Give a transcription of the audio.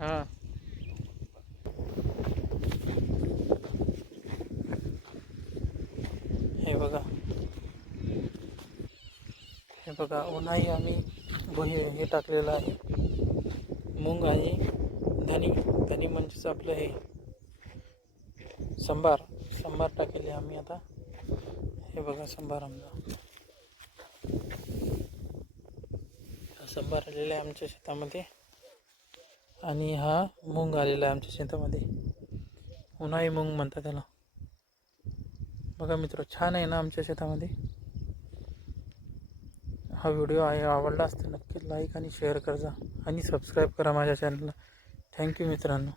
हां हे बघा, हे बघा उन्हाळी आम्ही हे टाकलेलं आहे, मूग आणि धनी. धनी म्हणजेच आपलं हे संभार. संभार टाकेले आम्ही आता. हे बघा संभार आमचा, संभार आलेला आहे आमच्या शेतामध्ये. आणि हा मूग आलेला आहे आमच्या शेतामध्ये. उन्हाळी मूग म्हणतात त्याला. बघा मित्र, छान आहे ना आमच्या शेतामध्ये. हा व्हिडिओ आवडला असता नक्की लाईक आणि शेअर करा आणि सबस्क्राईब करा माझ्या चॅनलला. थँक्यू मित्रांनो.